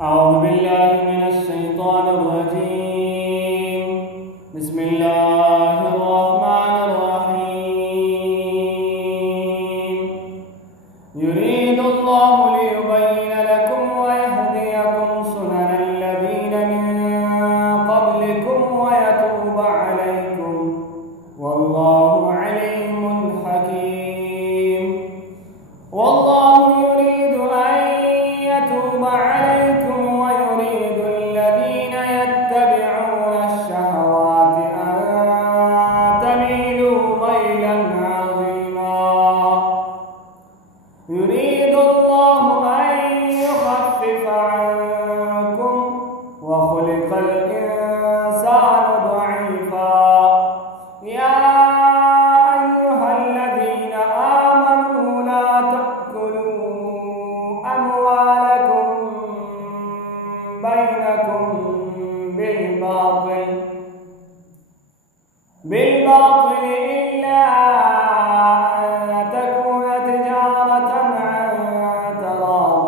أعوذ بالله من الشيطان الرجيم. بسم الله الرحمن الرحيم. يريد الله ليبين لكم ويهديكم سنن الذين من قبلكم ويتوب عليكم والله عليم حكيم. والله يريد أن يتوب عليكم ويريد الذين يتبعون الشهوات أن تميلوا ميلا عظيما. يريد الله أن يخفف عنكم وخلق الإنسان ضعيفا. يا أيها الذين آمنوا لا تأكلوا أموالكم بينكم بالباطل إلا أن تكون تجارة عن تراض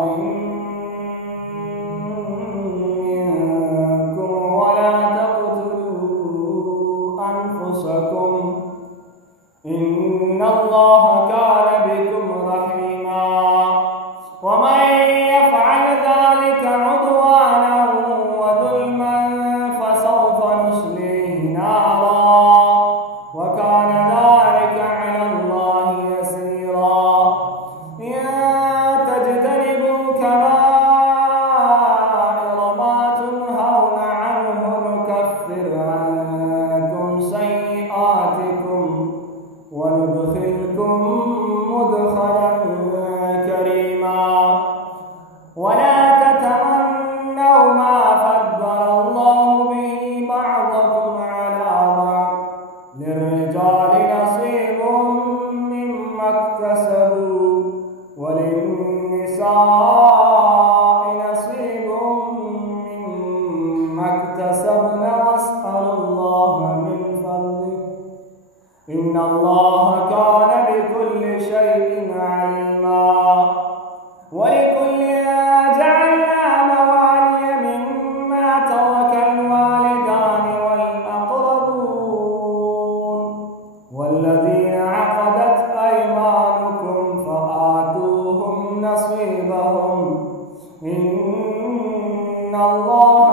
منكم ولا تقتلوا أنفسكم إن الله كان بكم رحيما. ومن يفعل ذلك عدوانا وظلما فسوف نصليه نارا وكان ذلك على الله يسيرا. إن تجتنبوا كبائر ما تنهون عنه نكفر عنكم سيئاتكم وندخلكم مدخلا كريما. ولا تتمنوا ما فضل الله به بعضكم على بعض للرجال نصيب مما اكتسبوا وللنساء نصيب مما اكتسبن واسألوا الله من فضله إن الله كان بكل شيء عليما. ولكل جعلنا موالي مما ترك الوالدان والأقربون والذين عقدت أيمانكم فآتوهم نصيبهم إن الله